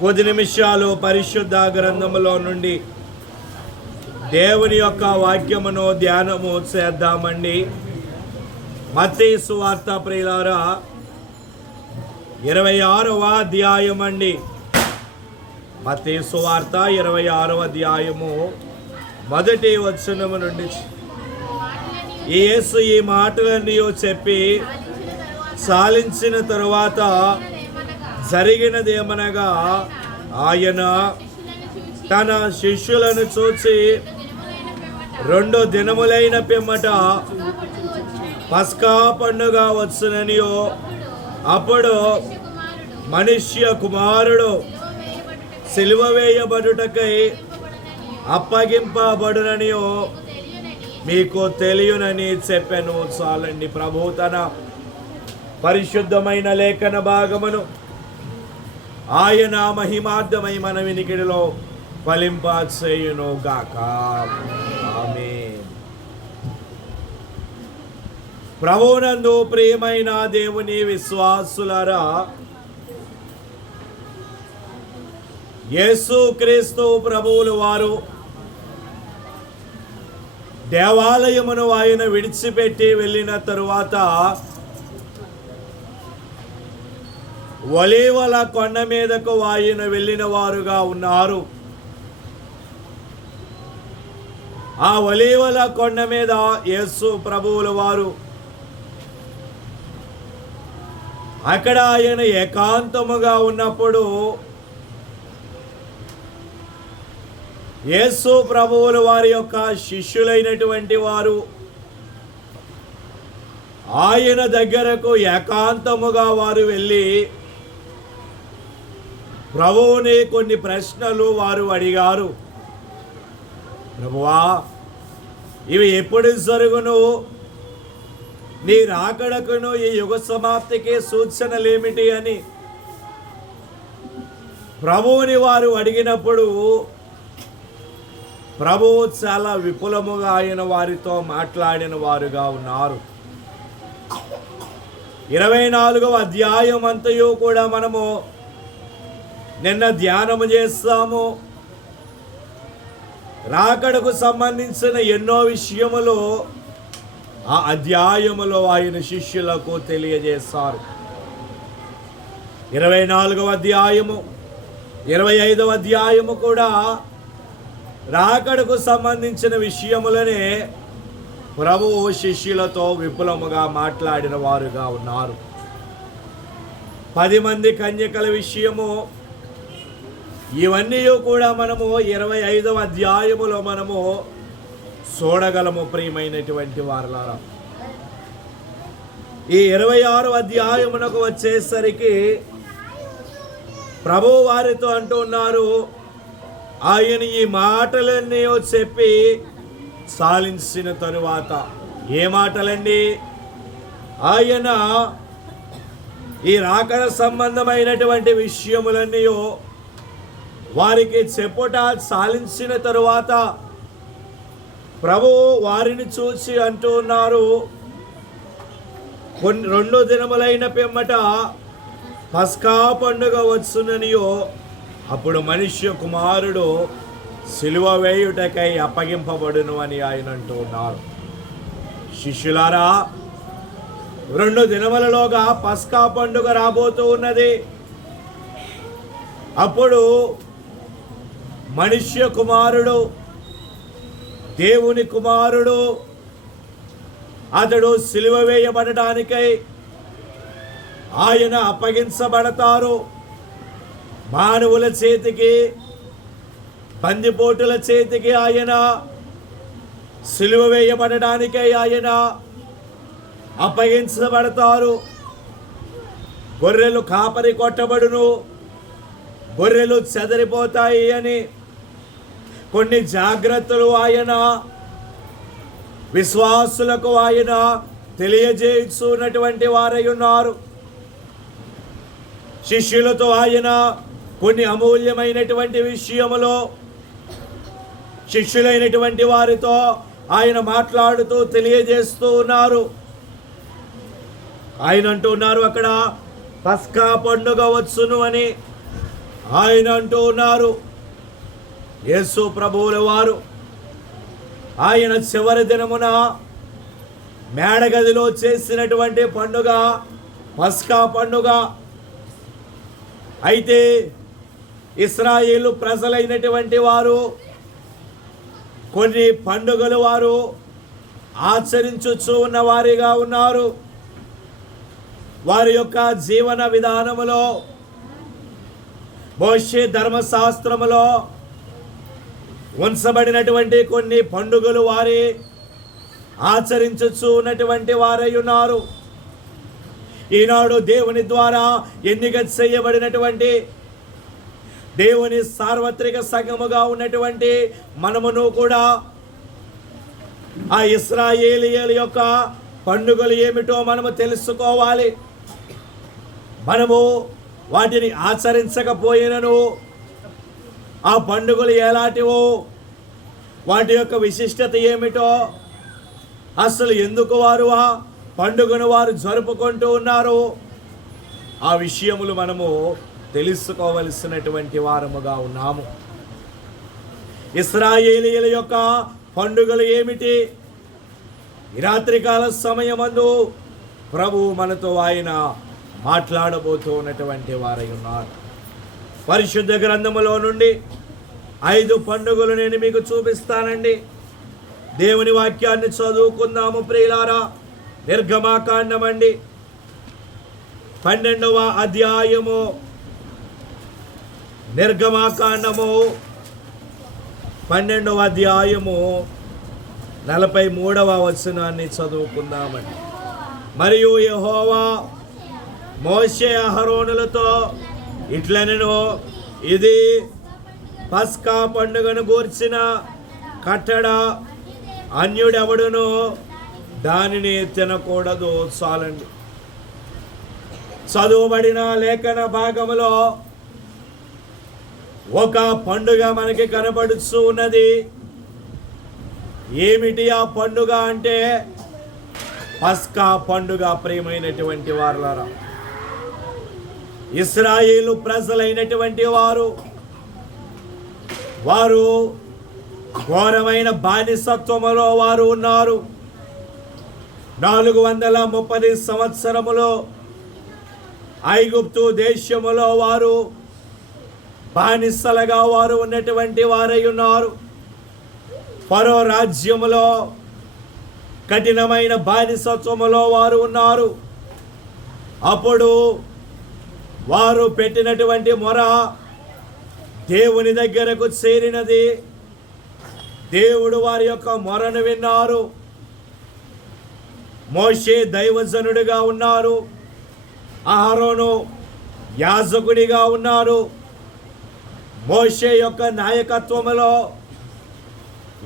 కొద్ది నిమిషాలు పరిశుద్ధ గ్రంథములో నుండి దేవుని యొక్క వాక్యమును ధ్యానము చేద్దామండి. మత్తయి సువార్త ప్రియులారా 26వ అధ్యాయం అండి. మత్తయి సువార్త 26వ అధ్యాయము మొదటి వచనము నుండి యేసు ఈ మాటలన్నీ చెప్పి సాలించిన తరువాత జరిగినదేమనగా, ఆయన తన శిష్యులను చూచి 2 దినములైన పిమ్మట పస్కా పండుగ వచ్చుననియో, అప్పుడు మనుష్య కుమారుడు సిలువ వేయబడుటకై అప్పగింపబడుననియో మీకు తెలియనని చెప్పాను. చాలండి. ప్రభు తన పరిశుద్ధమైన లేఖన భాగమును ఆయన మహిమార్థమై మన వినికిడిలో ఫలింపచేయును గాక. ఆమేన్. ప్రభువునందు ప్రియమైన దేవుని విశ్వాసులారా, యేసు క్రీస్తు ప్రభువులు వారు దేవాలయమును ఆయన విడిచిపెట్టి వెళ్ళిన తరువాత ఒలీవల కొండ మీదకు ఆయన వెళ్ళిన వారుగా ఉన్నారు. ఆ ఒలీవల కొండ మీద యేసు ప్రభువుల వారు అక్కడ ఆయన ఏకాంతముగా ఉన్నప్పుడు యేసు ప్రభువుల వారి యొక్క శిష్యులైనటువంటి వారు ఆయన దగ్గరకు ఏకాంతముగా వారు వెళ్ళి ప్రభువుని కొన్ని ప్రశ్నలు వారు అడిగారు. ప్రభువా, ఇవి ఎప్పుడు జరుగును? నీ రాకడకును ఈ యుగ సమాప్తికి సూచనలేమిటి అని ప్రభువుని వారు అడిగినప్పుడు ప్రభువు చాలా విపులముగా ఆయన వారితో మాట్లాడిన వారుగా ఉన్నారు. 24వ అధ్యాయం అంతయు కూడా మనము నిన్న ధ్యానము చేస్తాము. రాకడకు సంబంధించిన ఎన్నో విషయములు ఆ అధ్యాయములో ఆయన శిష్యులకు తెలియజేస్తారు. 24వ అధ్యాయము 25వ అధ్యాయము కూడా రాకడకు సంబంధించిన విషయములనే ప్రభువు శిష్యులతో విపులముగా మాట్లాడిన వారుగా ఉన్నారు. 10 మంది కన్యకల విషయము, ఇవన్నీ కూడా మనము 25వ అధ్యాయములో మనము చూడగలము. ప్రియమైనటువంటి వారలారా, ఈ 26వ అధ్యాయమునకు వచ్చేసరికి ప్రభు వారితో అంటూ ఉన్నారు, ఆయన ఈ మాటలన్నీ చెప్పి సాలించిన తరువాత. ఏ మాటలండి? ఆయన ఈ రాకడ సంబంధమైనటువంటి విషయములన్నీ వారికి చెప్పుట సాలించిన తరువాత ప్రభు వారిని చూసి అంటూ ఉన్నారు, 2 దినములైన పిమ్మట పస్కా పండుగ వచ్చుననియో, అప్పుడు మనుష్య కుమారుడు సిలువ వేయుటకై అప్పగింపబడును అని ఆయన అంటూ ఉన్నారు. శిష్యులారా, 2 దినములలోగా పస్కా పండుగ రాబోతూ ఉన్నది. అప్పుడు మనుష్య కుమారుడు, దేవుని కుమారుడు, అతడు సిలువ వేయబడటానికై ఆయన అప్పగించబడతారు. మానవుల చేతికి, బందిపోటుల చేతికి ఆయన సిలువ వేయబడటానికై ఆయన అప్పగించబడతారు. గొర్రెలు కాపరి కొట్టబడును, గొర్రెలు చెదరిపోతాయి అని కొన్ని జాగ్రత్తలు ఆయన విశ్వాసులకు ఆయన తెలియజేస్తున్నటువంటి వారై ఉన్నారు. శిష్యులతో ఆయన కొన్ని అమూల్యమైనటువంటి విషయములో శిష్యులైనటువంటి వారితో ఆయన మాట్లాడుతూ తెలియజేస్తూ ఉన్నారు. ఆయన అంటున్నారు అక్కడ పస్కా పండుగ వచ్చును అని. ఆయన అంటూ ఉన్నారు, యేసు ప్రభువుల వారు ఆయన చివరి దినమున మేడగదిలో చేసినటువంటి పండుగ పస్కా పండుగ. అయితే ఇశ్రాయేలు ప్రజలైనటువంటి వారు కొన్ని పండుగలు వారు ఆచరించుచూ ఉన్న వారిగా ఉన్నారు. వారి యొక్క జీవన విధానములో, మోషే ధర్మశాస్త్రములో ఉంచబడినటువంటి కొన్ని పండుగలు వారి ఆచరించుచూ ఉన్నటువంటి వారై ఉన్నారు. ఈనాడు దేవుని ద్వారా ఎన్నిక చేయబడినటువంటి, దేవుని సార్వత్రిక సంఘముగా ఉన్నటువంటి మనమును కూడా ఆ ఇశ్రాయేలీయుల యొక్క పండుగలు ఏమిటో మనము తెలుసుకోవాలి. మనము వాటిని ఆచరించకపోయినను ఆ పండుగలు ఎలాంటివో, వాటి యొక్క విశిష్టత ఏమిటో, అసలు ఎందుకు వారు ఆ పండుగను వారు జరుపుకుంటూ ఉన్నారు, ఆ విషయములు మనము తెలుసుకోవలసినటువంటి వారముగా ఉన్నాము. ఇశ్రాయేలీయుల యొక్క పండుగలు ఏమిటి? ఈ రాత్రికాల సమయమందు ప్రభు మనతో ఆయన మాట్లాడబోతూ ఉన్నటువంటి వారై ఉన్నారు. పరిశుద్ధ గ్రంథములో నుండి 5 పండుగలు నేను మీకు చూపిస్తానండి. దేవుని వాక్యాన్ని చదువుకుందాము ప్రియులారా. నిర్గమాకాండమండి 12వ అధ్యాయము, నిర్గమాకాండము 12వ అధ్యాయము 43వ వచనాన్ని చదువుకుందామండి. మరియు యెహోవా మోషే అహరోనులతో ఇట్లనెను, ఇది పస్కా పండుగను గూర్చిన కట్టడ, అన్యుడెవడును దానిని తినకూడదు. చాలండి. చదువుబడిన లేఖన భాగములో ఒక పండుగ మనకి కనబడుతూ ఉన్నది. ఏమిటి ఆ పండుగ అంటే పస్కా పండుగ. ప్రియమైనటువంటి వారులారా, ఇశ్రాయేలు ప్రజలైనటువంటి వారు ఘోరమైన బానిసత్వములో వారు ఉన్నారు. 430 సంవత్సరములో ఐగుప్తు దేశములో వారు బానిసలుగా వారు ఉన్నటువంటి వారై ఉన్నారు. ఫరో రాజ్యములో కఠినమైన బానిసత్వములో వారు ఉన్నారు. అప్పుడు వారు పెట్టినటువంటి మొర దేవుని దగ్గరకు చేరినది. దేవుడు వారి యొక్క మొరను విన్నారు. మోషే దైవజనుడిగా ఉన్నారు, అహరోను యాజకుడిగా ఉన్నారు. మోషే యొక్క నాయకత్వములో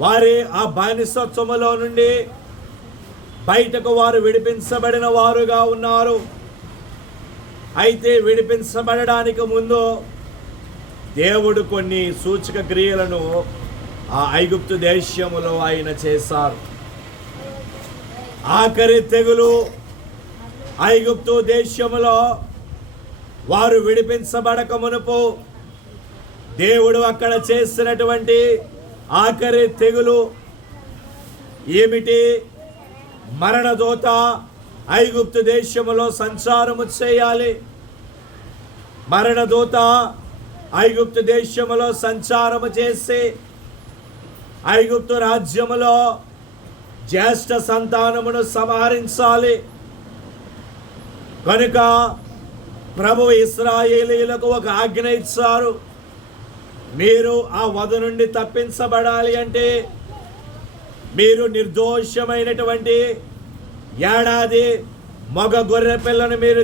వారి ఆ బానిసత్వములో నుండి బయటకు వారు విడిపించబడిన వారుగా ఉన్నారు. అయితే విడిపించబడడానికి ముందు దేవుడు కొన్ని సూచక క్రియలను ఆ ఐగుప్తు దేశములో ఆయన చేశారు. ఆఖరి తెగులు ఐగుప్తు దేశములో వారు విడిపించబడక మునుపు దేవుడు అక్కడ చేసినటువంటి ఆఖరి తెగులు ఏమిటి? మరణదూత ఐగుప్తు దేశములో సంచారము చేయాలి. మరణదూత ఐగుప్తు దేశములో సంచారము చేసి ఐగుప్తు రాజ్యములో జ్యేష్ఠ సంతానమును సంహరించాలి. కనుక ప్రభు ఇశ్రాయేలీయులకు ఒక ఆజ్ఞ ఇచ్చారు. మీరు ఆ వధ నుండి తప్పించబడాలి అంటే మీరు నిర్దోషమైనటువంటి ఏడాది మగ గొర్రె పిల్లను మీరు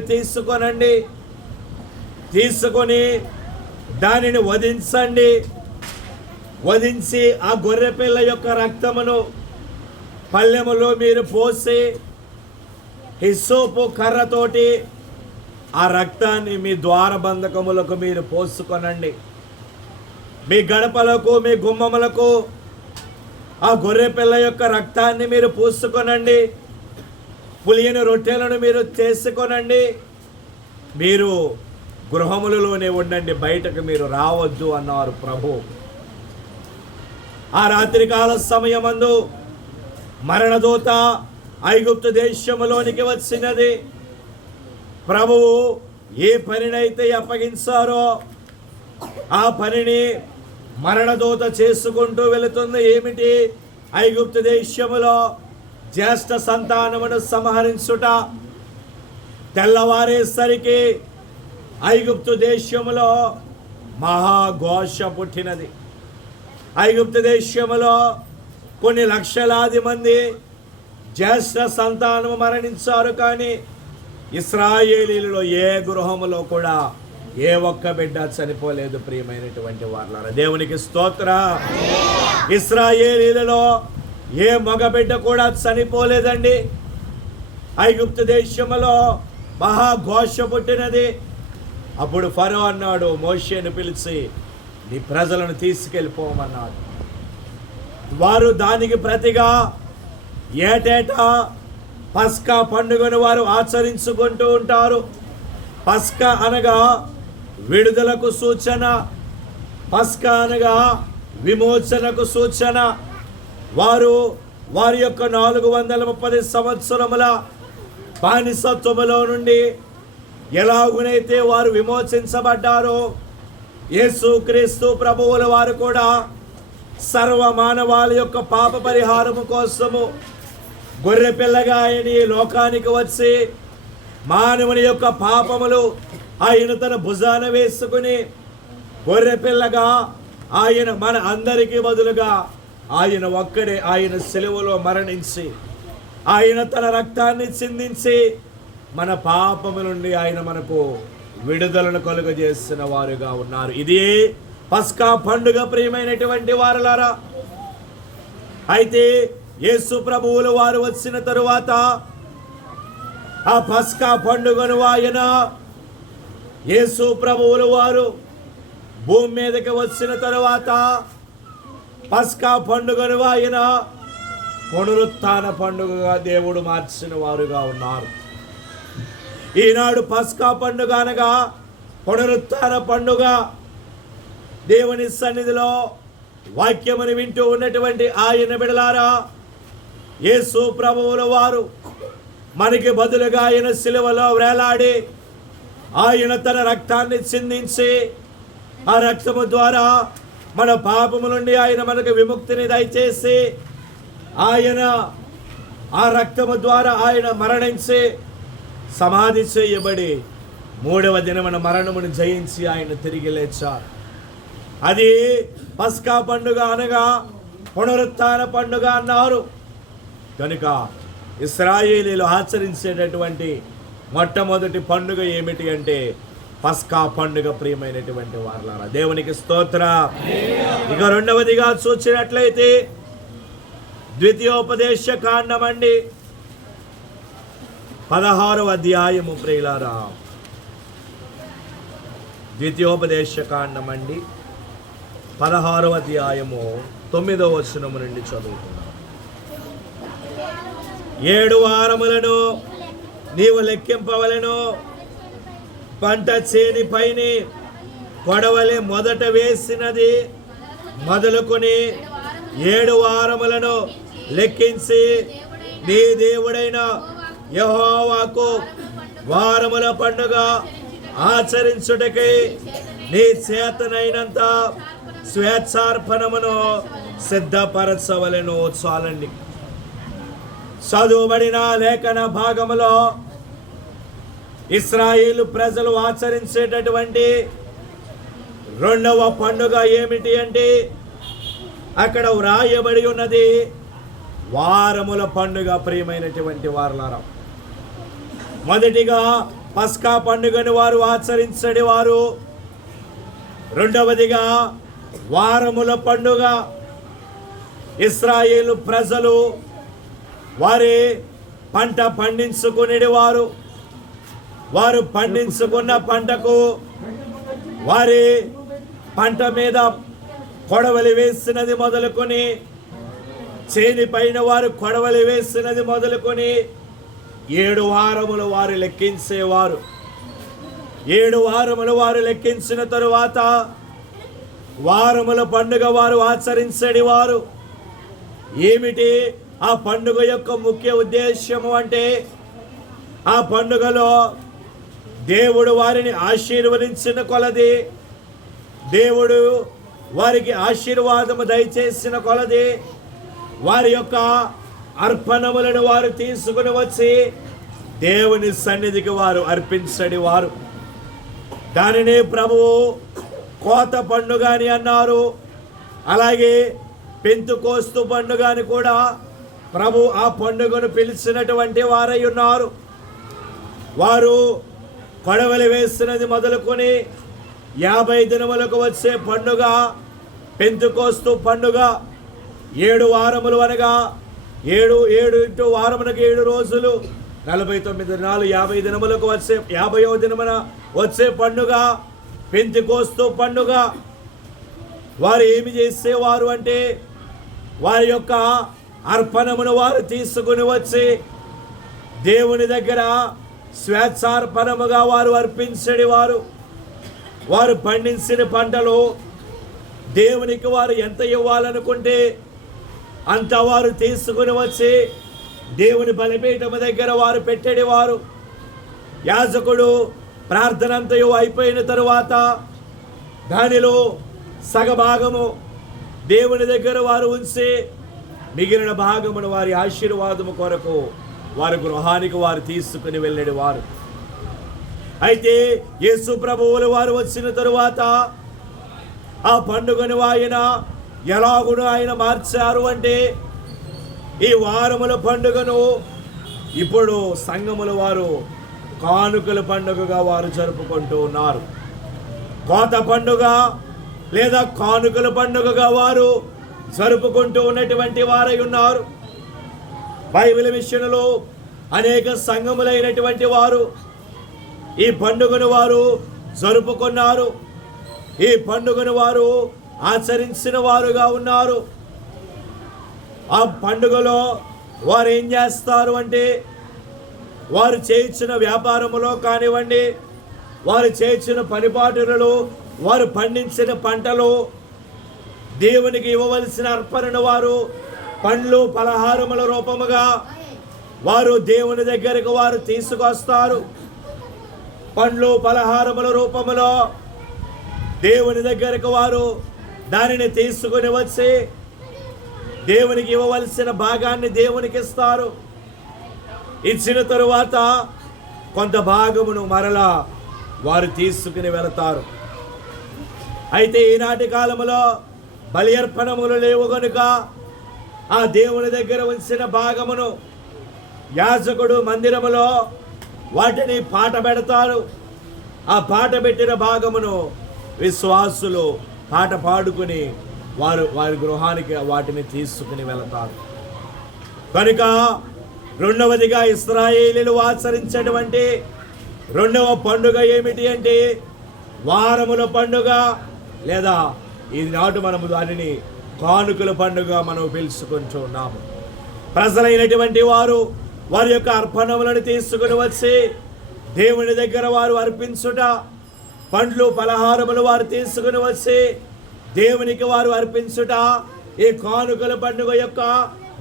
తీసుకొని దానిని వధించండి. వధించి ఆ గొర్రె పిల్ల యొక్క రక్తమును పళ్ళెములో మీరు పోసి హిస్సోపు కర్రతోటి ఆ రక్తాన్ని మీ ద్వారబంధకములకు మీరు పోసుకొనండి. మీ గడపలకు, మీ గుమ్మములకు ఆ గొర్రె పిల్ల యొక్క రక్తాన్ని మీరు పూసుకొనండి. పులియని రొట్టెలను మీరు చేసుకొనండి. మీరు గృహములలోనే ఉండండి, బయటకు మీరు రావద్దు అన్నారు ప్రభు. ఆ రాత్రికాల సమయమందు మరణదూత ఐగుప్తు దేశములోనికి వచ్చినది. ప్రభువు ఏ పనినైతే అప్పగించారో ఆ పనిని మరణదూత చేసుకుంటూ వెళుతుంది. ఏమిటి? ఐగుప్తు దేశములో జ్యేష్ఠ సంతానమును సంహరించుట. తెల్లవారేసరికి ఐగుప్తు దేశములో మహాఘోష పుట్టినది. ఐగుప్తు దేశములో కొన్ని లక్షలాది మంది జ్యేష్ఠ సంతానము మరణించారు. కానీ ఇశ్రాయేలీలలో ఏ గృహములో కూడా ఏ ఒక్క బిడ్డ చనిపోలేదు. ప్రియమైనటువంటి వారలారా, దేవునికి స్తోత్రం. ఇశ్రాయేలీలలో ఏ మగ బిడ్డ కూడా చనిపోలేదండి. ఐగుప్తు దేశములో మహాఘోష పుట్టినది. అప్పుడు ఫరో అన్నాడు, మోషేను పిలిచి నీ ప్రజలను తీసుకెళ్ళిపోమన్నాడు. వారు దానికి ప్రతిగా ఏటేటా పస్కా పండుగను వారు ఆచరించుకుంటూ ఉంటారు. పస్కా అనగా విడుదలకు సూచన, పస్కా అనగా విమోచనకు సూచన. వారి యొక్క 430 సంవత్సరముల బానిసత్వములో నుండి ఎలాగునైతే వారు విమోచించబడ్డారో, యేసుక్రీస్తు ప్రభువుల వారు కూడా సర్వ మానవాళి యొక్క పాప పరిహారము కోసము గొర్రెపిల్లగా ఆయన ఈ లోకానికి వచ్చి మానవుని యొక్క పాపములు ఆయన తన భుజాన వేసుకుని గొర్రెపిల్లగా ఆయన మన అందరికీ బదులుగా ఆయన ఒక్కడే ఆయన సిలువలో మరణించి ఆయన తన రక్తాన్ని చిందించి మన పాపము నుండి ఆయన మనకు విడుదలను కలుగజేసిన వారుగా ఉన్నారు. ఇది పస్కా పండుగ. ప్రియమైనటువంటి వారలారా, అయితే యేసు ప్రభువుల వారు వచ్చిన తరువాత ఆ పస్కా పండుగను ఆయన యేసు ప్రభువుల వారు భూమి మీదకి వచ్చిన తరువాత పస్కా పండుగను ఆయన పునరుత్థాన పండుగగా దేవుడు మార్చిన వారుగా ఉన్నారు. ఈనాడు పస్కా పండుగ అనగా పునరుత్థాన పండుగ. దేవుని సన్నిధిలో వాక్యమును వింటూ ఉన్నటువంటి ఆయన బిడలారా, యేసు ప్రభువుల వారు మనకి బదులుగా ఆయన సిలువలో వేలాడి ఆయన తన రక్తాన్ని చిందించి ఆ రక్తము ద్వారా మన పాపము నుండి ఆయన మనకు విముక్తిని దయచేసి ఆయన ఆ రక్తము ద్వారా ఆయన మరణించి సమాధి చేయబడి 3వ దినమున మరణమును జయించి ఆయన తిరిగి లేచారు. అది పస్కా పండుగ అనగా పునరుత్థాన పండుగ అన్నారు. కనుక ఇశ్రాయేలీలు ఆచరించేటటువంటి మొట్టమొదటి పండుగ ఏమిటి అంటే పస్కా పండుగ. ప్రియమైనటువంటి వారలారా, దేవునికి స్తోత్రం. ఇక రెండవదిగా చూసినట్లయితే ద్వితీయోపదేశ కాండమండి 16వ అధ్యాయము. ప్రియులారా, ద్వితీయోపదేశ కాండమండి 16వ అధ్యాయము 9వ వచనము నుండి చదువుతున్నాం. 7 వారములను నీవు లెక్కింపవలెను. పంట చేని పైన కొడవలి మొదట వేసినది మొదలుకొని 7 వారములను లెక్కించి నీ దేవుడైన యెహోవాకు వారముల పండుగ ఆచరించుటకై నీ చేతనైనంత స్వేచ్ఛార్పణమును సిద్ధపరచవలెను. చాలండి. చదువుబడిన లేఖన భాగములో ఇశ్రాయేలు ప్రజలు ఆచరించేటటువంటి రెండవ పండుగ ఏమిటి అంటే అక్కడ వ్రాయబడి ఉన్నది వారముల పండుగ. ప్రియమైనటువంటి వారలారా, మొదటిగా పస్కా పండుగను వారు ఆచరించేవారు. రెండవదిగా వారముల పండుగ. ఇశ్రాయేలు ప్రజలు వారి పంట పండించుకునేవారు. వారు పండించుకున్న పంటకు వారి పంట మీద కొడవలి వేసినది మొదలుకొని చేని పైన వారు కొడవలి వేసినది మొదలుకొని 7 వారములు వారు లెక్కించేవారు. 7 వారములు వారు లెక్కించిన తరువాత వారముల పండుగ వారు ఆచరించడి వారు. ఏమిటి ఆ పండుగ యొక్క ముఖ్య ఉద్దేశము అంటే, ఆ పండుగలో దేవుడు వారిని ఆశీర్వదించిన కొలది, దేవుడు వారికి ఆశీర్వాదము దయచేసిన కొలది వారి యొక్క అర్పణములను వారు తీసుకుని వచ్చి దేవుని సన్నిధికి వారు అర్పించడి వారు. దానినే ప్రభువు కోత పండుగ అని అన్నారు. అలాగే పెంతుకోస్తు పండుగ అని కూడా ప్రభు ఆ పండుగను పిలిచినటువంటి వారై ఉన్నారు. వారు కొడవలి వేసినది మొదలుకొని 50 దినములకు వచ్చే పండుగ పెంతుకోస్తు పండుగ. 7 వారములు అనగా 7 ఇంటూ వారమునకు 7 రోజులు 49 దినాలు 50 దినములకు వచ్చే 50వ దినమున వచ్చే పండుగ పెంతుకోస్తు పండుగ. వారు ఏమి చేసేవారు అంటే, వారి యొక్క అర్పణమును వారు తీసుకుని వచ్చి దేవుని దగ్గర స్వేచ్ఛార్పణముగా వారు అర్పించడి వారు. వారు పండించిన పంటలు దేవునికి వారు ఎంత ఇవ్వాలనుకుంటే అంత వారు తీసుకుని వచ్చి దేవుని బలిపీఠము దగ్గర వారు పెట్టేది వారు. యాజకుడు ప్రార్థనంతయు అయిపోయిన తరువాత దానిలో సగభాగము దేవుని దగ్గర వారు ఉంచి మిగిలిన భాగమును వారి ఆశీర్వాదము కొరకు వారి గృహానికి వారు తీసుకుని వెళ్ళేది వారు. అయితే యేసు ప్రభువులు వారు వచ్చిన తరువాత ఆ పండుగను ఆయన ఎలాగును ఆయన మార్చారు అంటే, ఈ వారముల పండుగను ఇప్పుడు సంఘముల వారు కానుకల పండుగగా వారు జరుపుకుంటూ ఉన్నారు. కోత పండుగ లేదా కానుకల పండుగగా వారు జరుపుకుంటూ ఉన్నటువంటి వారై ఉన్నారు. బైబిల్ విషయంలో అనేక సంఘములైనటువంటి వారు ఈ పండుగను వారు జరుపుకున్నారు. ఈ పండుగను వారు ఆచరించిన వారుగా ఉన్నారు. ఆ పండుగలో వారు ఏం చేస్తారు అంటే, వారు చేయించిన వ్యాపారములో కానివ్వండి, వారు చేయించిన పనిపాటులలో, వారు పండించిన పంటలు, దేవునికి ఇవ్వవలసిన అర్పణను వారు పండ్లు పలహారముల రూపముగా వారు దేవుని దగ్గరకు వారు తీసుకొస్తారు. పండ్లు పలహారముల రూపములో దేవుని దగ్గరకు వారు దానిని తీసుకుని వచ్చి దేవునికి ఇవ్వవలసిన భాగాన్ని దేవునికి ఇస్తారు. ఇచ్చిన తరువాత కొంత భాగమును మరలా వారు తీసుకుని వెళతారు. అయితే ఈనాటి కాలములో బలి అర్పణములు లేవు గనుక ఆ దేవుని దగ్గర ఉంచిన భాగమును యాజకుడు మందిరములో వాటిని పాట పెడతారు. ఆ పాట పెట్టిన భాగమును విశ్వాసులు పాట పాడుకుని వారి గృహానికి వాటిని తీసుకుని వెళతారు. కనుక రెండవదిగా ఇశ్రాయేలీయులు ఆచరించేటువంటి రెండవ పండుగ ఏమిటి అంటే వారముల పండుగ, లేదా ఈనాడు మనము దానిని కానుకల పండుగ మనం పిలుచుకుంటూ ఉన్నాము. ప్రజలైనటువంటి వారు వారి యొక్క అర్పణములను తీసుకుని వచ్చి దేవుని దగ్గర వారు అర్పించుట, పండ్లు పలహారములు వారు తీసుకుని వచ్చి దేవునికి వారు అర్పించుట ఈ కానుకల పండుగ యొక్క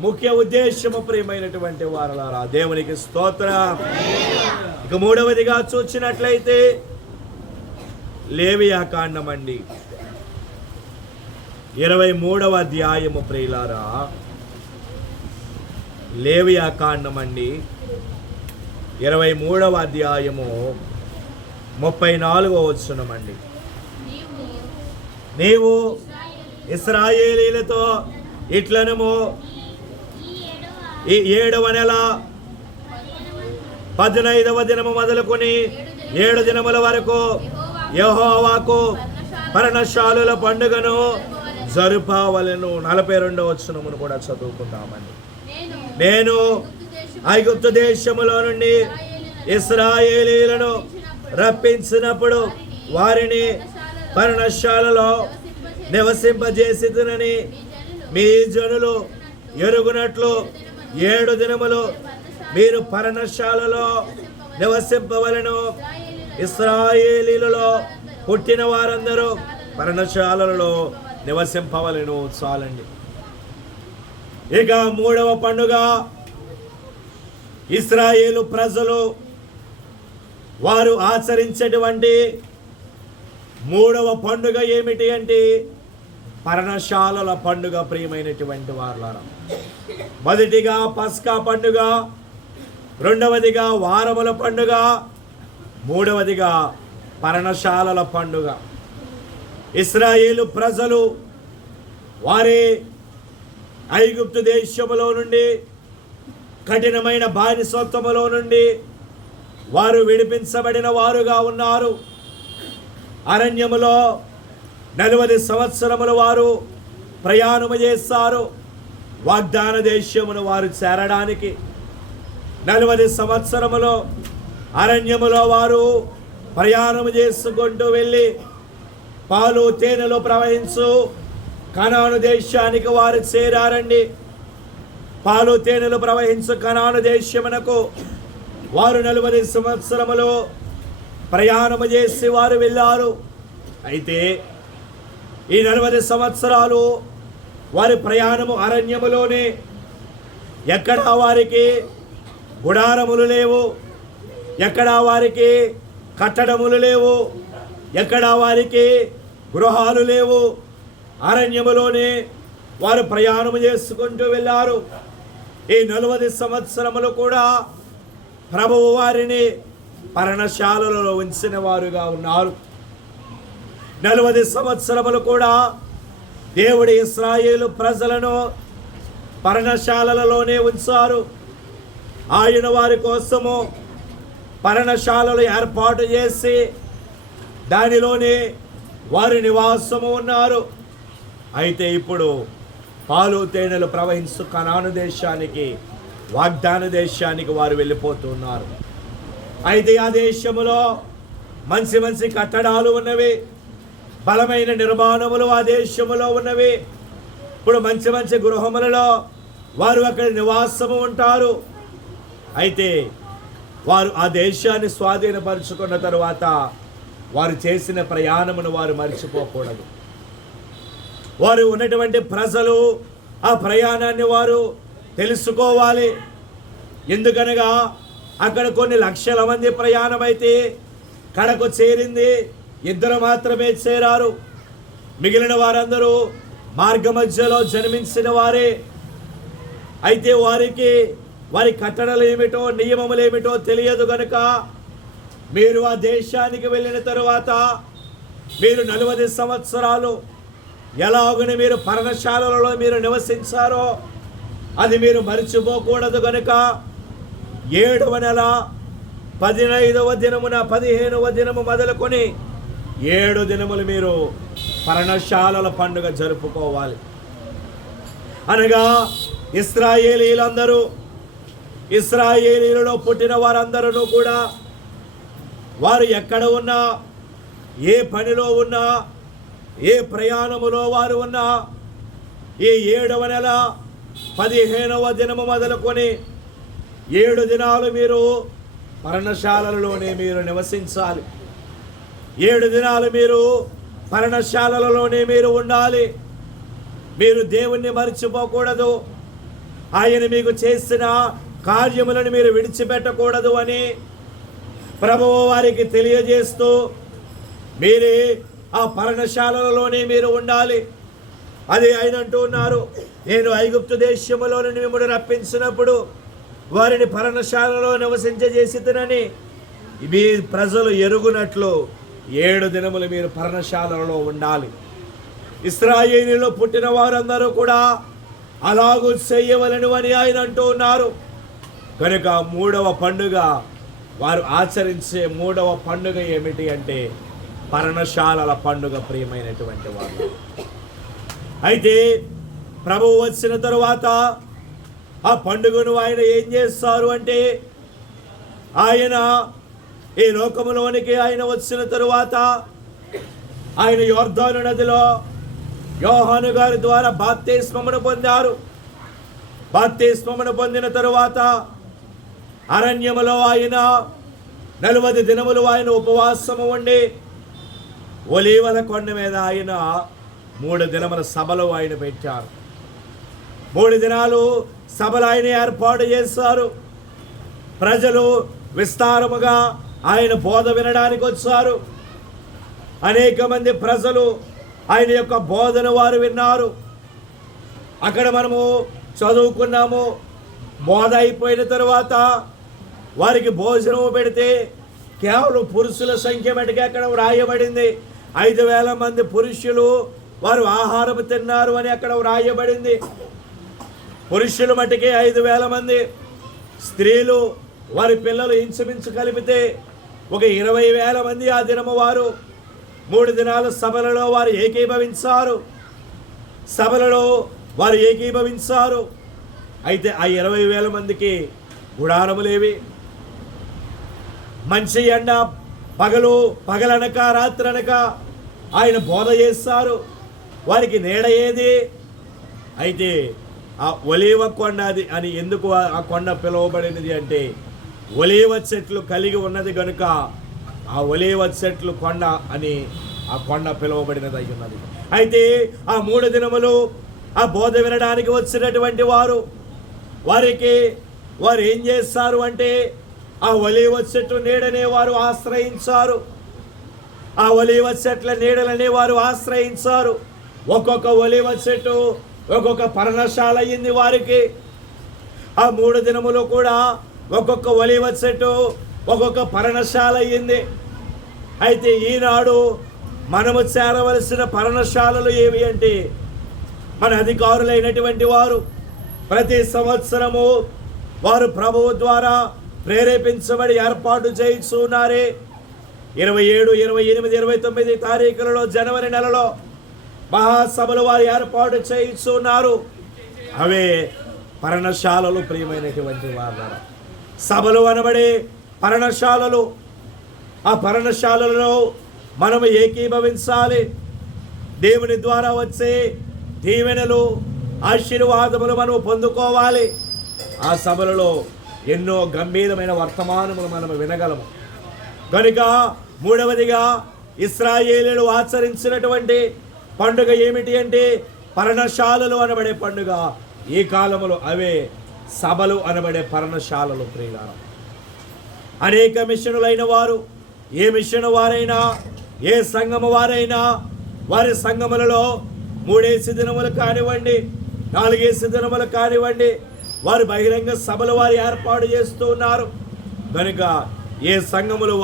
ముఖ్య ఉద్దేశము. ప్రియమైనటువంటి వారలారా, దేవునికి స్తోత్రం. ఇక మూడవదిగా చూసినట్లయితే లేవియా కాండమండి 23వ అధ్యాయము. ప్రియులారా, లేవియా కాండమండి 23వ అధ్యాయము 34వ వచనమండి. నీవు ఇశ్రాయేలీయులతో ఇట్లనము, ఈ 7వ నెల 15వ దినము మొదలుకొని 7 దినముల వరకు యెహోవాకు పర్ణశాలల పండుగను జరుపవలెను. 42వ వచనమును కూడా చదువుకుందామండి. నేను ఐగుప్తు దేశములో నుండి ఇశ్రాయేలీయులను రప్పించినప్పుడు వారిని పర్ణశాలలో నివసింపజేసినని మీ జనులు ఎరుగునట్లు 7 దినములు మీరు పర్ణశాలలో నివసింపవలెను. ఇశ్రాయేలీలలో పుట్టిన వారందరూ పర్ణశాలలలో నివసింపవలెను. చాలండి. ఇక మూడవ పండుగ ఇశ్రాయేలు ప్రజలు వారు ఆచరించేటువంటి మూడవ పండుగ ఏమిటి అంటే పర్ణశాలల పండుగ. ప్రియమైనటువంటి వారులారా, మొదటిగా పస్కా పండుగ, రెండవదిగా వారముల పండుగ, మూడవదిగా పర్ణశాలల పండుగ. ఇశ్రాయేలు ప్రజలు వారి ఐగుప్తు దేశములో నుండి, కఠినమైన బానిసత్వములో నుండి వారు విడిపించబడిన వారుగా ఉన్నారు. అరణ్యములో 40 సంవత్సరములు వారు ప్రయాణము చేస్తారు. వాగ్దాన దేశమును వారు చేరడానికి 40 సంవత్సరములు అరణ్యములో వారు ప్రయాణము చేసుకుంటూ వెళ్ళి పాలు తేనెలు ప్రవహించు కనాను దేశానికి వారు చేరారండి. పాలు తేనెలు ప్రవహించు కనాను దేశమునకు వారు 40 సంవత్సరములు ప్రయాణము చేసి వారు వెళ్ళారు. అయితే ఈ 40 సంవత్సరాలు వారి ప్రయాణము అరణ్యములోనే. ఎక్కడా వారికి గుడారములు లేవు, ఎక్కడా వారికి కట్టడములు లేవు, ఎక్కడా వారికి గృహాలు లేవు. అరణ్యములోనే వారు ప్రయాణము చేసుకుంటూ వెళ్ళారు. ఈ 40 సంవత్సరములు కూడా ప్రభువు వారిని పర్ణశాలలో ఉంచిన వారుగా ఉన్నారు. 40 సంవత్సరములు కూడా దేవుడి ఇశ్రాయేలు ప్రజలను పర్ణశాలలోనే ఉంచారు. ఆయన వారి కోసము పర్ణశాలలు ఏర్పాటు చేసి దానిలోనే వారి నివాసము ఉన్నారు. అయితే ఇప్పుడు పాలు తేనెలు ప్రవహించు కనాను దేశానికి, వాగ్దాన దేశానికి వారు వెళ్ళిపోతున్నారు. అయితే ఆ దేశములో మంచి మంచి కట్టడాలు ఉన్నవి, బలమైన నిర్మాణములు ఆ దేశములో ఉన్నవి. ఇప్పుడు మంచి మంచి గృహములలో వారు అక్కడ నివాసము ఉంటారు. అయితే వారు ఆ దేశాన్ని స్వాధీనపరుచుకున్న తరువాత వారు చేసిన ప్రయాణమును వారు మర్చిపోకూడదు. వారు ఉన్నటువంటి ప్రజలు ఆ ప్రయాణాన్ని వారు తెలుసుకోవాలి. ఎందుకనగా అక్కడ కొన్ని లక్షల మంది ప్రయాణమైతే కడకు చేరింది 2 మాత్రమే చేరారు. మిగిలిన వారందరూ మార్గ మధ్యలో జన్మించిన వారే. అయితే వారి కట్టడలు ఏమిటో, నియమములు ఏమిటో తెలియదు గనుక మీరు ఆ దేశానికి వెళ్ళిన తరువాత మీరు 40 సంవత్సరాలు ఎలాగని మీరు పర్ణశాలలో మీరు నివసించారో అది మీరు మరిచిపోకూడదు గనుక 7వ నెల 15వ దినమున 15వ దినము మొదలుకొని 7 దినములు మీరు పర్ణశాలల పండుగ జరుపుకోవాలి. అనగా ఇశ్రాయేలీలందరూ, ఇశ్రాయేలీలలో పుట్టిన వారందరూ కూడా వారు ఎక్కడ ఉన్నా, ఏ పనిలో ఉన్నా, ఏ ప్రయాణములో వారు ఉన్నా ఈ 7వ నెల 15వ దినము మొదలుకొని 7 దినాలు మీరు పర్ణశాలలోనే మీరు నివసించాలి. 7 దినాలు మీరు పర్ణశాలలోనే మీరు ఉండాలి. మీరు దేవుణ్ణి మర్చిపోకూడదు. ఆయన మీకు చేసిన కార్యములను మీరు విడిచిపెట్టకూడదు అని ప్రభువు వారికి తెలియజేస్తూ మీరే ఆ పర్ణశాలలోనే మీరు ఉండాలి. అది ఆయన అంటూ ఉన్నారు, నేను ఐగుప్తు దేశములో నుండి మిమ్మల్ని రప్పించినప్పుడు వారిని పర్ణశాలలో నివసించజేసినని మీ ప్రజలు ఎరుగునట్లు 7 దినములు మీరు పర్ణశాలలో ఉండాలి. ఇశ్రాయేలులో పుట్టిన వారందరూ కూడా అలాగూ చేయవలను అని ఆయన అంటూ ఉన్నారు. కనుక 3వ పండుగ వారు ఆచరించే 3వ పండుగ ఏమిటి అంటే పర్ణశాలల పండుగ. ప్రియమైనటువంటి వారు, అయితే ప్రభువు వచ్చిన తరువాత ఆ పండుగను ఆయన ఏం చేస్తారు అంటే, ఆయన ఈ లోకములోనికి ఆయన వచ్చిన తరువాత ఆయన యోర్దాను నదిలో యోహాను గారి ద్వారా బాప్తిస్మమును పొందారు. బాప్తిస్మమును పొందిన తరువాత అరణ్యములో ఆయన 40 దినములు ఆయన ఉపవాసము ఉండి ఒలీవల కొండ మీద ఆయన 3 దినముల సభలు ఆయన పెట్టారు. 3 దినాలు సభలు ఆయన ఏర్పాటు చేశారు. ప్రజలు విస్తారముగా ఆయన బోధ వినడానికి వచ్చారు. అనేక మంది ప్రజలు ఆయన యొక్క బోధన వారు విన్నారు. అక్కడ మనము చదువుకున్నాము. బోధ అయిపోయిన తరువాత వారికి భోజనం పెడితే కేవలం పురుషుల సంఖ్య మటుకు అక్కడ వ్రాయబడింది. 5,000 మంది పురుషులు వారు ఆహారం తిన్నారు అని అక్కడ వ్రాయబడింది. పురుషులు మటుకే 5,000 మంది, స్త్రీలు వారి పిల్లలు ఇంచుమించు కలిపితే ఒక 20,000 మంది ఆ దినము వారు 3 దినాల సభలలో వారు ఏకీభవించారు. అయితే ఆ 20,000 మందికి గుడారములేవి? మంచి ఎండ పగలనక రాత్రనక ఆయన బోధ చేస్తారు. వారికి నీడ ఏది? అయితే ఆ ఒలీవ కొండ అని ఎందుకు ఆ కొండ పిలువబడినది అంటే ఒలీవ చెట్లు కలిగి ఉన్నది కనుక ఆ ఒలీవ చెట్లు కొండ అని ఆ కొండ పిలువబడినది అయి ఉన్నది. అయితే ఆ 3 దినములు ఆ బోధ వినడానికి వచ్చినటువంటి వారు వారు ఏం చేస్తారు అంటే ఆ ఒలీవ చెట్టు నీడనే వారు ఆశ్రయించారు. ఆ ఒలీవ చెట్ల నీడలనే వారు ఆశ్రయించారు. ఒక్కొక్క ఒలీవ చెట్టు ఒక్కొక్క పర్ణశాల అయ్యింది వారికి. ఆ 3 దినములు కూడా ఒక్కొక్క ఒలీవ చెట్టు ఒక్కొక్క పర్ణశాల అయ్యింది. అయితే ఈనాడు మనము చేరవలసిన పర్ణశాలలు ఏవి అంటే మన అధికారులైనటువంటి వారు ప్రతి సంవత్సరము వారు ప్రభువు ద్వారా ప్రేరేపించబడి ఏర్పాటు చేయిస్తున్నారే. 27, 28, 29 తారీఖులలో జనవరి నెలలో మహాసభలు వారు ఏర్పాటు చేయిస్తున్నారు. అవే పర్ణశాలలు. ప్రియమైనటువంటి వారు, సభలు అనబడే పర్ణశాలలు. ఆ పర్ణశాలలో మనము ఏకీభవించాలి. దేవుని ద్వారా వచ్చే దీవెనలు, ఆశీర్వాదములు మనము పొందుకోవాలి. ఆ సభలలో ఎన్నో గంభీరమైన వర్తమానములు మనము వినగలము. కనుక 3వదిగా ఇశ్రాయేలీయులు ఆచరించినటువంటి పండుగ ఏమిటి అంటే పర్ణశాలలు అనబడే పండుగ. ఈ కాలములో అవే సభలు అనబడే పర్ణశాలలు. ప్రియులారా, అనేక మిషనులైన వారు, ఏ మిషను వారైనా, ఏ సంఘము వారైనా వారి సంఘములలో 3 దినములు కానివ్వండి, 4 దినములు కానివ్వండి, వారు బహిరంగ సభలు వారు ఏర్పాటు చేస్తూ ఉన్నారు. కనుక ఏ సంఘములు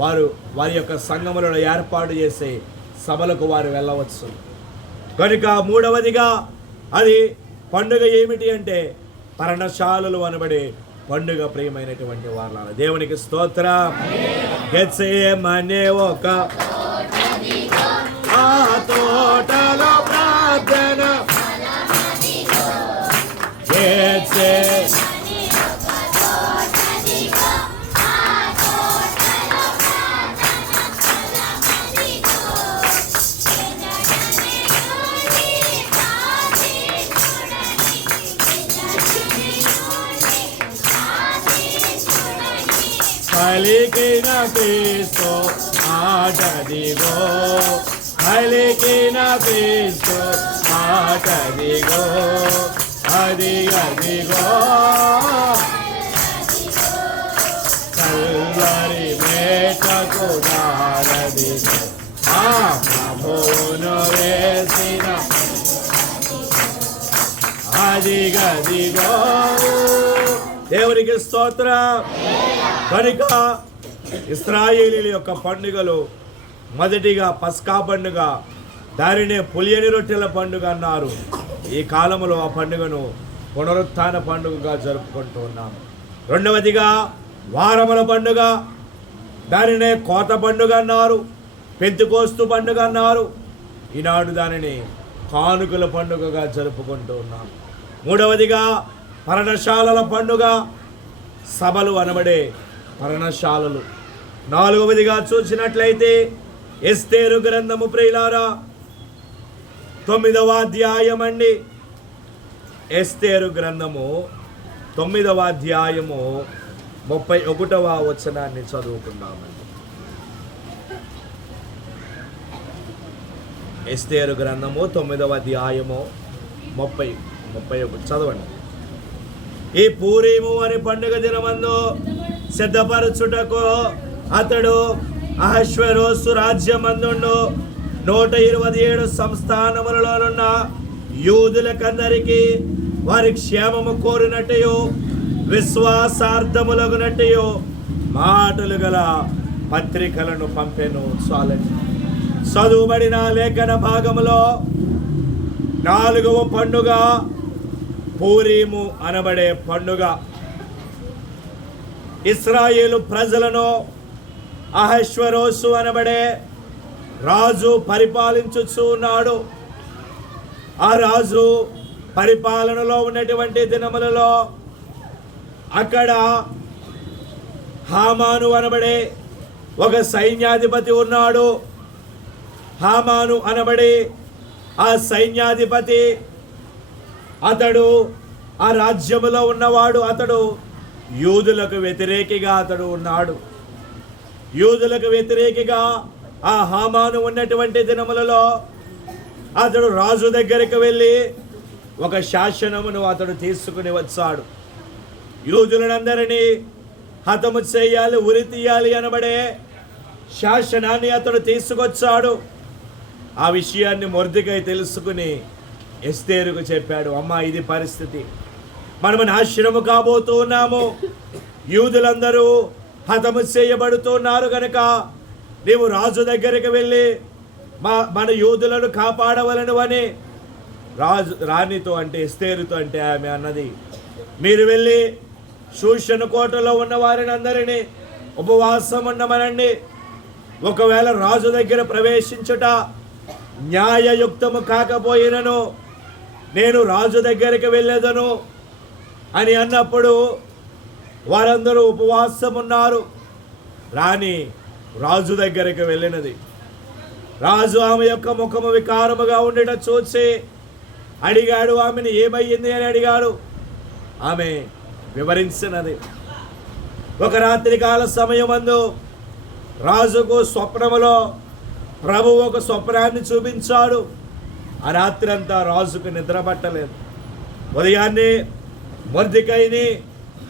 వారి యొక్క సంఘములను ఏర్పాటు చేసే సభలకు వారు వెళ్ళవచ్చు. కనుక 3వదిగా అది పండుగ ఏమిటి అంటే పర్ణశాలలు అనబడే పండుగ. ప్రియమైనటువంటి వాళ్ళ దేవునికి స్తోత్రం. గెత్సేమనే ఒక ఆ తోటలో ప్రార్థన, పలికిన క్రీస్తు ఆటదిగో, పలికిన క్రీస్తు ఆటదిగో, అదిగో కల్వరి మేటకు దారదిగో, ఆ ప్రభువును వేసిన అదిగో. దేవునికి స్తోత్రం. కనుక ఇశ్రాయేలీయుల యొక్క పండుగలు మొదటిగా పస్కా పండుగ, దానినే పులియని రొట్టెల పండుగ అన్నారు. ఈ కాలంలో ఆ పండుగను పునరుత్థాన పండుగగా జరుపుకుంటూ ఉన్నాము. 2వదిగా వారముల పండుగ, దానినే కోత పండుగ అన్నారు, పెంతెకోస్తు పండుగ అన్నారు. ఈనాడు దానిని కానుకల పండుగగా జరుపుకుంటూ ఉన్నాము. 3వదిగా పర్ణశాలల పండుగ, సభలు అనబడే పర్ణశాలలు. 4వదిగా చూసినట్లయితే ఎస్తేరు గ్రంథము. ప్రియులారా, 9వ అధ్యాయం అండి. ఎస్తేరు గ్రంథము 9వ అధ్యాయము 31వ వచనాన్ని చదువుకుందామండి. ఎస్తేరు గ్రంథము 9వ అధ్యాయము 31 చదవండి. ఈ పూరీము అనే పండుగ దినమందు సిద్ధపరచుటకు అతడు అహష్వేరోసు రాజ్యమందుండు 127 సంస్థానములలోనున్న యూదులకందరికీ వారి క్షేమము కోరినట్టయు విశ్వాసార్థములగునట్టయు మాటలు గల పత్రికలను పంపెను. చాలండి. చదువుబడిన లేఖన భాగములో 4వ పండుగ పూరీము అనబడే పండుగ. ఇశ్రాయేలు ప్రజలను అహష్వేరోసు అనబడే రాజు పరిపాలించుచు ఉన్నాడు. ఆ రాజు పరిపాలనలో ఉన్నటువంటి దినములలో అక్కడ హామాను అనబడే ఒక సైన్యాధిపతి ఉన్నాడు. హామాను అనబడే ఆ సైన్యాధిపతి అతడు ఆ రాజ్యములో ఉన్నవాడు. అతడు యూదులకు వ్యతిరేకిగా అతడు ఉన్నాడు. యూదులకు వ్యతిరేకిగా ఆ హామాను ఉన్నటువంటి దినములలో అతడు రాజు దగ్గరికి వెళ్ళి ఒక శాసనమును అతడు తీసుకుని వచ్చాడు. యూదులందరినీ హతము చేయాలి, ఉరి తీయాలి అనబడే శాసనాన్ని అతడు తీసుకొచ్చాడు. ఆ విషయాన్ని మొర్దెకై తెలుసుకుని ఎస్తేరుకు చెప్పాడు. అమ్మా, ఇది పరిస్థితి, మనము నాశనము కాబోతూ ఉన్నాము, యూదులందరూ హతము చేయబడుతున్నారు కనుక నీవు రాజు దగ్గరికి వెళ్ళి మన యూదులను కాపాడవలను అని రాణితో అంటే ఎస్తేరుతో అంటే ఆమె అన్నది. మీరు వెళ్ళి షూషను కోటలో ఉన్న వారిని అందరినీ ఉపవాసం ఉండమనండి. ఒకవేళ రాజు దగ్గర ప్రవేశించుట న్యాయయుక్తము కాకపోయినను నేను రాజు దగ్గరికి వెళ్ళేదను అని అన్నప్పుడు వారందరూ ఉపవాసం ఉన్నారు. రాణి రాజు దగ్గరికి వెళ్ళినది. రాజు ఆమె యొక్క ముఖము వికారముగా ఉండట చూసి అడిగాడు. ఆమెను ఏమయ్యింది అని అడిగాడు. ఆమె వివరించినది. ఒక రాత్రి కాల సమయమందు రాజుకు స్వప్నములో ప్రభు ఒక స్వప్నాన్ని చూపించాడు. ఆ రాత్రి అంతా రాజుకు నిద్ర పట్టలేదు. ఉదయాన్నే మొర్దెకైని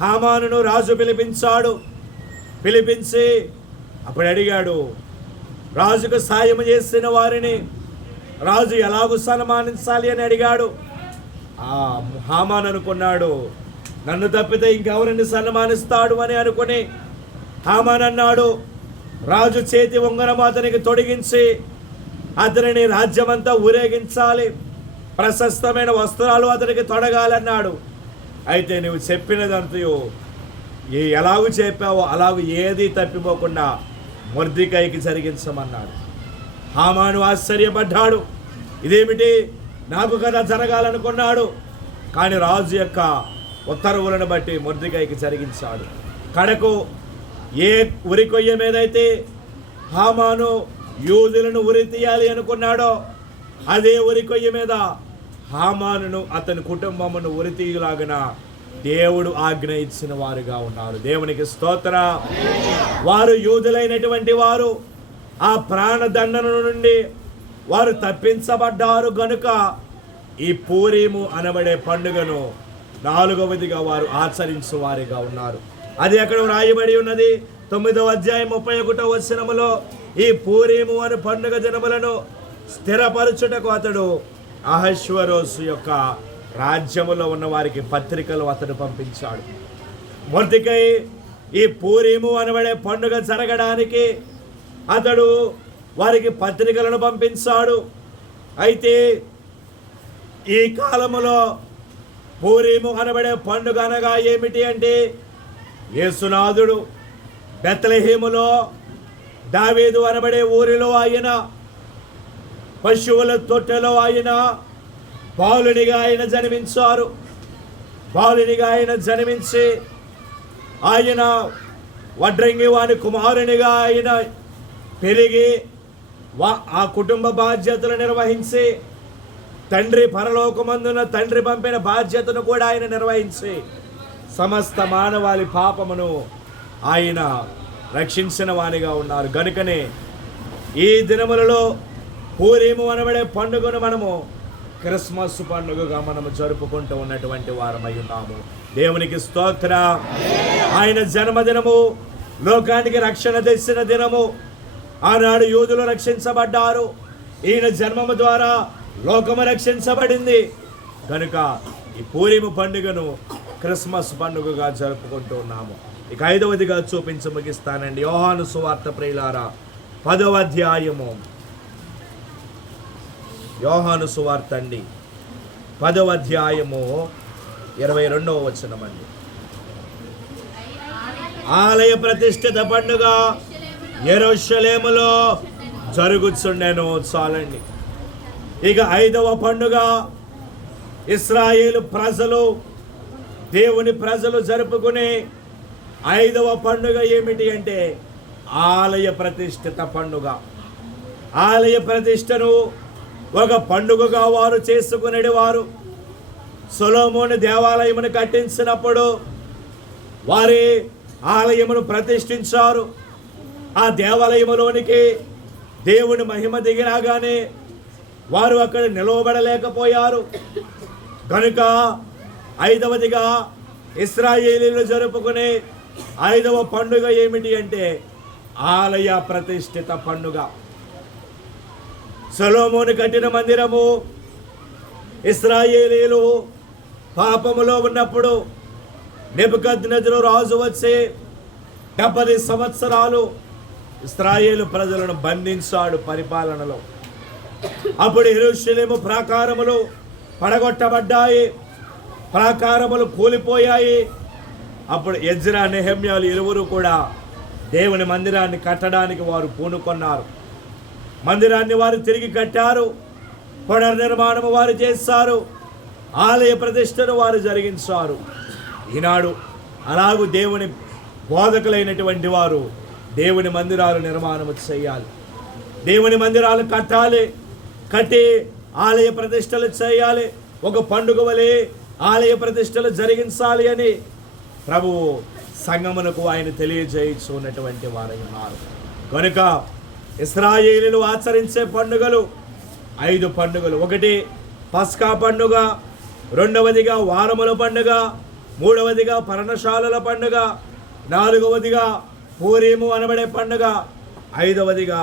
హామానును రాజు పిలిపించాడు. పిలిపించి అప్పుడు అడిగాడు, రాజుకు సాయం చేసిన వారిని రాజు ఎలాగూ సన్మానించాలి అని అడిగాడు. ఆ హామాను అనుకున్నాడు, నన్ను తప్పితే ఇంకెవరిని సన్మానిస్తాడు అని అనుకుని హామాను అన్నాడు, రాజు చేతి ఉంగరం అతనికి తొడిగించి అతనిని రాజ్యమంతా ఊరేగించాలి, ప్రశస్తమైన వస్త్రాలు అతనికి తొడగాలన్నాడు. అయితే నువ్వు చెప్పినదంతయు ఎలాగూ చెప్పావో అలాగూ ఏది తప్పిపోకుండా మొర్దెకైకి జరిగించమన్నాడు. హామాను ఆశ్చర్యపడ్డాడు. ఇదేమిటి, నాకు కదా జరగాలనుకున్నాడు. కానీ రాజు యొక్క ఉత్తర్వులను బట్టి మొర్దెకైకి జరిగించాడు. కడకు ఏ ఉరి కొయ్య మీదైతే హామాను యూదులను ఉరి తీయాలి అనుకున్నాడో అదే ఉరి కొయ్య మీద హామానును అతని కుటుంబమును ఉరి తీయలాగిన దేవుడు ఆజ్ఞ ఇచ్చిన వారుగా ఉన్నారు. దేవునికి స్తోత్ర. వారు యూదులైనటువంటి వారు ఆ ప్రాణదండన నుండి వారు తప్పించబడ్డారు గనుక ఈ పూరీము అనబడే పండుగను 4వదిగా వారు ఆచరించు వారిగా ఉన్నారు. అది అక్కడ రాయబడి ఉన్నది. 9వ అధ్యాయం 31వ వచనములో ఈ పూరీము అనే పండుగ దినములను స్థిరపరచుటకు అతడు అహష్వేరోసు యొక్క రాజ్యములో ఉన్న వారికి పత్రికలు అతడు పంపించాడు. మొర్దెకై ఈ పూరీము అనబడే పండుగ జరగడానికి అతడు వారికి పత్రికలను పంపించాడు. అయితే ఈ కాలములో పూరీము అనబడే పండుగ అనగా ఏమిటి అంటే, యేసునాథుడు బెత్లెహేములో దావీదు అనబడే ఊరిలో ఆయన పశువుల తొట్టెలో ఆయన బాలునిగా ఆయన జన్మించారు. బాలునిగా ఆయన జన్మించి ఆయన వడ్రంగి వాని కుమారునిగా ఆయన పెరిగి ఆ కుటుంబ బాధ్యతలు నిర్వహించి తండ్రి పరలోకమందున తండ్రి పంపిన బాధ్యతను కూడా ఆయన నిర్వహించి సమస్త మానవాళి పాపమును ఆయన రక్షించిన వానిగా ఉన్నారు. గనుకనే ఈ దినములలో పూరీము అనబడే పండుగను మనము క్రిస్మస్ పండుగగా మనము జరుపుకుంటూ ఉన్నటువంటి వారమై ఉన్నాము. దేవునికి స్తోత్ర. ఆయన జన్మదినము లోకానికి రక్షణ తెచ్చిన దినము. ఆనాడు యూదులు రక్షించబడ్డారు. ఈయన జన్మము ద్వారా లోకము రక్షించబడింది. కనుక ఈ పూరీము పండుగను క్రిస్మస్ పండుగగా జరుపుకుంటూ ఉన్నాము. ఇక 5వదిగా చూపించి ముగిస్తానండి. యోహాను సువార్త ప్రియులారా 10వ అధ్యాయము. యోహాను సువార్త అండి 10వ అధ్యాయము 22వ వచనం అండి. ఆలయ ప్రతిష్ఠిత పండుగ యెరూషలేములో జరుగుచుండెను. చాలండి. ఇక 5వ పండుగ ఇశ్రాయేలు ప్రజలు, దేవుని ప్రజలు జరుపుకునే 5వ పండుగ ఏమిటి అంటే ఆలయ ప్రతిష్ఠిత పండుగ. ఆలయ ప్రతిష్టను ఒక పండుగగా వారు చేసుకునేవారు. సొలొమోను దేవాలయమును కట్టించినప్పుడు వారి ఆలయమును ప్రతిష్ఠించారు. ఆ దేవాలయములోనికి దేవుని మహిమ దిగిరాగానే వారు అక్కడ నిలవబడలేకపోయారు. కనుక 5వదిగా ఇశ్రాయేలీయులు జరుపుకునే 5వ పండుగ ఏమిటి అంటే ఆలయ ప్రతిష్ఠిత పండుగ. సొలొమోను కట్టిన మందిరము ఇశ్రాయేలీయులు పాపములో ఉన్నప్పుడు నెబుకద్నెజరు రాజు వచ్చి 70 సంవత్సరాలు ఇశ్రాయేలు ప్రజలను బంధించాడు పరిపాలనలో. అప్పుడు యెరూషలేము ప్రాకారములు పడగొట్టబడ్డాయి, ప్రాకారములు కూలిపోయాయి. అప్పుడు ఎజ్రా, నెహెమ్యాలు ఇరువురు కూడా దేవుని మందిరాన్ని కట్టడానికి వారు పూనుకొన్నారు. మందిరాన్ని వారు తిరిగి కట్టారు. పునర్నిర్మాణము వారు చేశారు. ఆలయ ప్రతిష్టను వారు జరిగించారు. ఈనాడు అలాగూ దేవుని బోధకులైనటువంటి వారు దేవుని మందిరాలు నిర్మాణము చేయాలి, దేవుని మందిరాలు కట్టాలి, కట్టి ఆలయ ప్రతిష్టలు చేయాలి, ఒక పండుగ వలె ఆలయ ప్రతిష్టలు జరిగించాలి అని ప్రభువు సంగమునకు ఆయన తెలియజేయుచున్నటువంటి వారై ఉన్నారు. కనుక ఇశ్రాయేలీయులు ఆచరించే పండుగలు 5 పండుగలు. 1 పస్కా పండుగ, 2వదిగా వారముల పండుగ, 3వదిగా పర్ణశాలల పండుగ, 4వదిగా పూరీము అనబడే పండుగ, 5వదిగా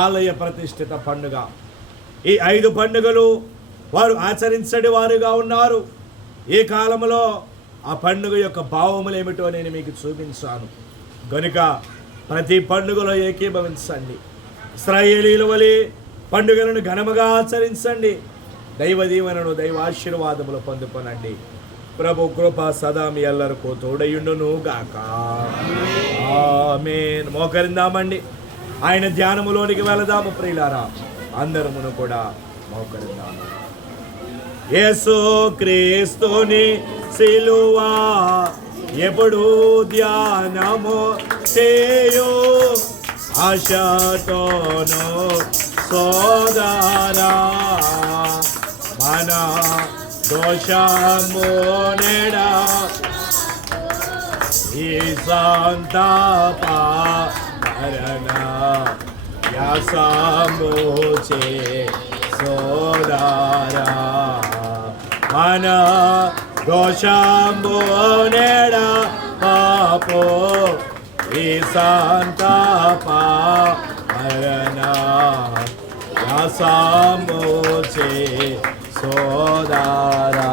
ఆలయ ప్రతిష్ఠిత పండుగ. ఈ 5 పండుగలు వారు ఆచరించని వారుగా ఉన్నారు. ఈ కాలంలో ఆ పండుగ యొక్క భావములు ఏమిటో నేను మీకు చూపించాను. కనుక ప్రతి పండుగలో ఏకీభవించండి. ఇశ్రాయేలీయుల వలె పండుగలను ఘనముగా ఆచరించండి. దైవ దీవెనను, దైవ ఆశీర్వాదములు పొందుకొనండి. ప్రభు కృప సదా మీ ఎల్లరికూ తోడయుండును గాక. ఆమేన్. మోకరిందామండి. ఆయన ధ్యానములోనికి వెళదాము ప్రియులారా. అందరమును కూడా మోకరిందాము. యేసు క్రీస్తుని సిలువా ఎప్పుడు ధ్యానము చేయు ఆశతోను సోదరా, మన దోషము నెడా ఈ సంతాప మరణ యాసము చే సోదరా, మన దోషము నెడా పాపో ఈ సంతాప మరణ యాసము చే సోదరా.